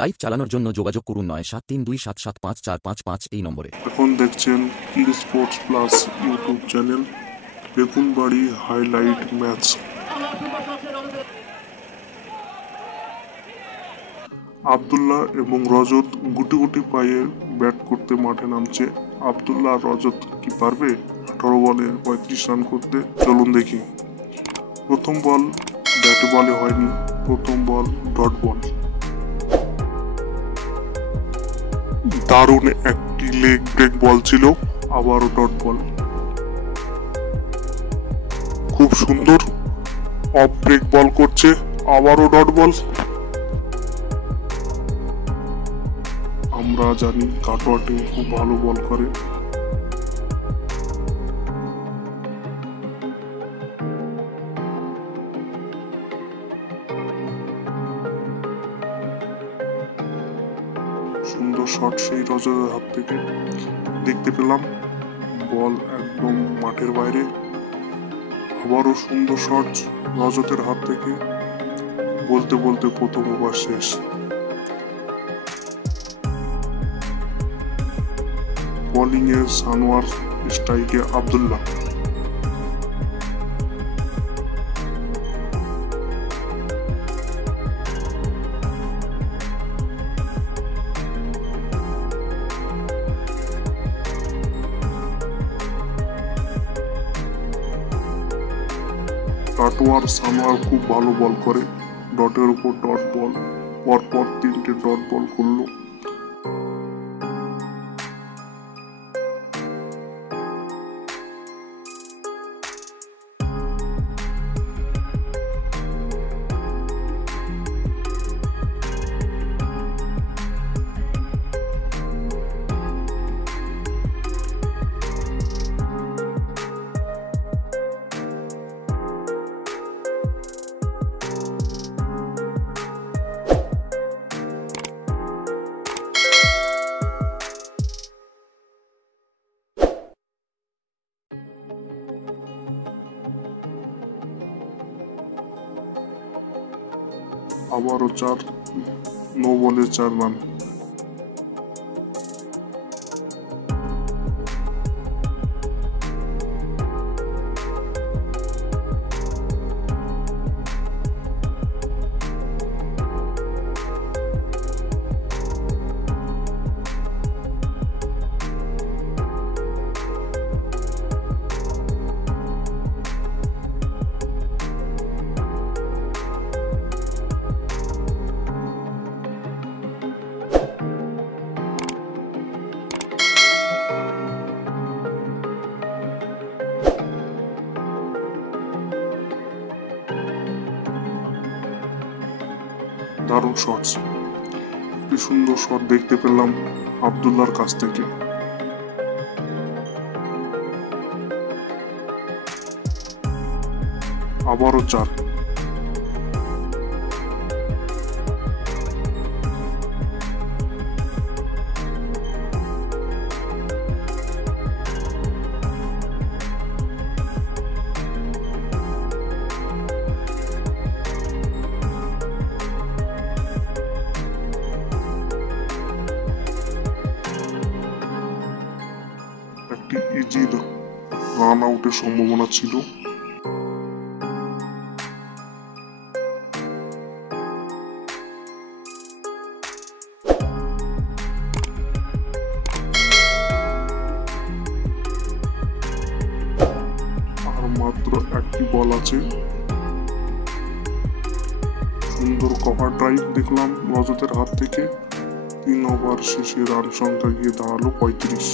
লাইভ চালানোর জন্য যোগাযোগ করুন 9732775455 এই নম্বরে। এখন দেখছেন king sports plus YouTube channel. Begunbari highlight match. Abdullah এবং রজত গুটি গুটি পায়ে ব্যাট করতে মাঠে নামছে। আব্দুল্লাহ আর রজত কি পারবে 18 বলে 35 রান করতে? চলুন দেখি। প্রথম বল ব্যাটে বলে হয়নি, প্রথম বল ডট বল। দারুণ একটি লেগ ব্রেক বল ছিল, আবারও ডট বল। খুব সুন্দর অফ ব্রেক বল করছে, আবারও ডট বল। আমরা জানি কাটোয়া টিম খুব ভালো বল করে। সুন্দর শট সেই রজতের হাত থেকে দেখতে পেলাম, বল একদম মাঠের বাইরে। আবারও সুন্দর শট রজতের হাত থেকে। বলতে বলতে প্রথম ওভার শেষ। বোলিং এ সানোয়ার, স্ট্রাইকে আব্দুল্লাহ। কাটোয়ার সানোয়ার খুব ভালো বল করে, ডটের উপর ডট বল, পরপর 3টে ডট বল করলো। আবারও 9 বলে 4 রান। দারুণ শটস, কি সুন্দর শট দেখতে পেলাম আব্দুল্লাহর কাছ থেকে। আবারও 4। একটি ইজি রান আউটের সম্ভাবনা ছিল। আর মাত্র একটি বল আছে। সুন্দর কভার ড্রাইভ দেখলাম রজতের হাত থেকে। 3 ওভার শেষে রান সংখ্যা গিয়ে দাঁড়ালো 35।